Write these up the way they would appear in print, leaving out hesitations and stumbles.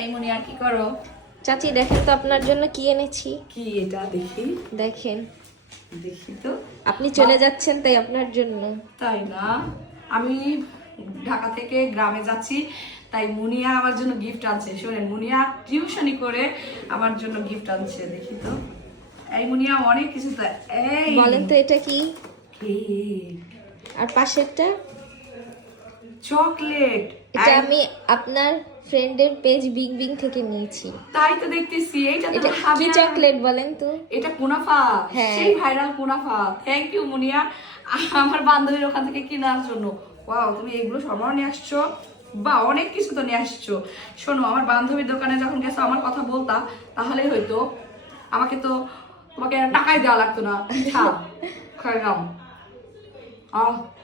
এই মনি আর কি করো? চাচি দেখেন তো আপনার জন্য কি এনেছি। কি এটা দেখি? দেখেন, দেখি তো। আপনি চলে যাচ্ছেন তাই আপনার জন্য। তাই না? আমি ঢাকা থেকে গ্রামে যাচ্ছি, তাই মুনিয়া আমার জন্য গিফট আনছে। শোনেন, মুনিয়া টিউশনি করে আমার জন্য গিফট আনছে। দেখি তো। এই মুনিয়া অনেক কিছু তো। এই বলেন তো এটা কি? কি? আর পাশেরটা? চকলেট। এটা আমি আপনার ফ্রেন্ডের পেজ বিং বিং থেকে নিয়েছি। তাই তো দেখতেছি। এইটা তো এটা কি চকলেট বলেন তো? এটা কুনাফা। হ্যাঁ। সেই ভাইরাল কুনাফা। থ্যাংক ইউ মুনিয়া, আমার বান্ধবীর ওখান থেকে কেনার জন্য। ওয়াও, তুমি এগুলো সবার নিয়ে আসছো। বা অনেক কিছু তো নিয়ে আসছো। শোনো, আমার বান্ধবীর দোকানে যখন গেছো আমার কথা বলতা, তাহলেই হয়তো। আমাকে তো তোমাকে টাকাই দেওয়া লাগতো না। খাই নাও।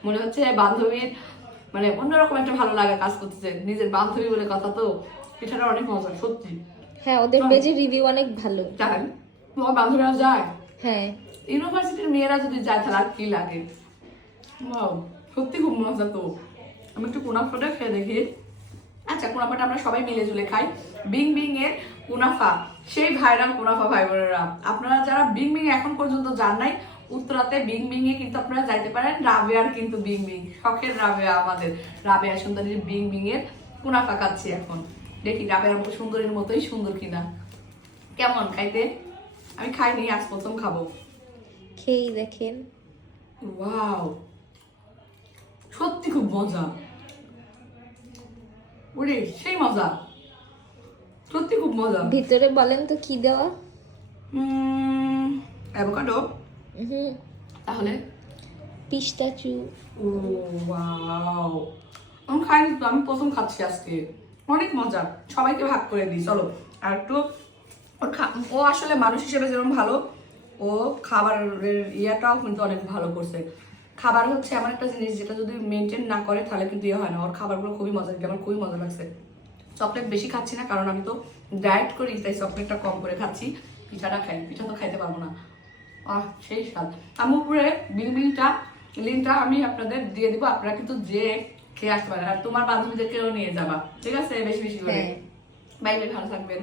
মনে হচ্ছে বান্ধবীর মানে অন্যরকম একটা ভালো লাগা কাজ করতেছে। নিজের বান্ধবী বলে কথা তো। পিঠাটা অনেক মজা সত্যি। হ্যাঁ, ওদের পেজের রিভিউ অনেক ভালো। তাই তোমার বান্ধবীরা যায়? হ্যাঁ। ইউনিভার্সিটির মেয়েরা যদি যায় তাহলে আর কি লাগে। ওয়াও, সত্যি খুব মজা তো। আমি একটু কুনাফাটা খেয়ে দেখি। আচ্ছা, কুনাফাটা আমরা সবাই মিলে জুলে খাই। বিং বিং এর কুনাফা, সেই ভাইরাল কুনাফা ভাই বোনেরা। আপনারা যারা বিং বিং এখন পর্যন্ত যান নাই, উত্তরাতে বিং বিং এ কিন্তু আপনারা যাইতে পারেন। রাবেয়ার কিন্তু বিং বিং, শখের রাবেয়া, আমাদের রাবেয়া সুন্দরীর বিং বিং এর কুনাফা খাচ্ছি এখন। দেখি রাবেয়ার মতো সুন্দরীর মতোই সুন্দর কিনা। কেমন খাইতে? আমি খাইনি, আজ প্রথম খাবো। খেয়েই দেখেন। ওয়াও, সত্যি খুব মজা। ওরে সেই মজা, সত্যি খুব মজা। ভিতরে বলেন তো কি দেওয়া? অ্যাভোকাডো। হুম, তাহলে পিস্তাচু। ও ওয়াও, আমি খাইনি তো, আমি প্রথম খাচ্ছি আজকে। অনেক মজা, সবাইকে ভাগ করে দিই চলো। আর একটু ও আসলে মানুষ হিসেবে যেরকম ভালো, ও খাবারের ইয়াটাও কিন্তু অনেক ভালো করছে। খাবার হচ্ছে এমন একটা জিনিস যেটা যদি মেনটেন না করে তাহলে কিন্তু ইয়ে হয় না। ওর খাবারগুলো খুবই মজা, আমার খুবই মজা লাগছে। চকলেট বেশি খাচ্ছি না, কারণ আমি তো ডায়েট করি, তাই চকলেটটা কম করে খাচ্ছি। পিঠাটা খাই, পিঠা তো খাইতে পারবো না। সেই স্বাদ। আমার উপরে বিলবিলটা লিঙ্কটা আমি আপনাদের দিয়ে দিব, আপনারা কিন্তু যে খেয়ে আসতে পারেন। আর তোমার বান্ধবীদেরকেও নিয়ে যাবা, ঠিক আছে? বেশি বেশি করে। হ্যাঁ। বাই বাই, ভালো থাকবেন।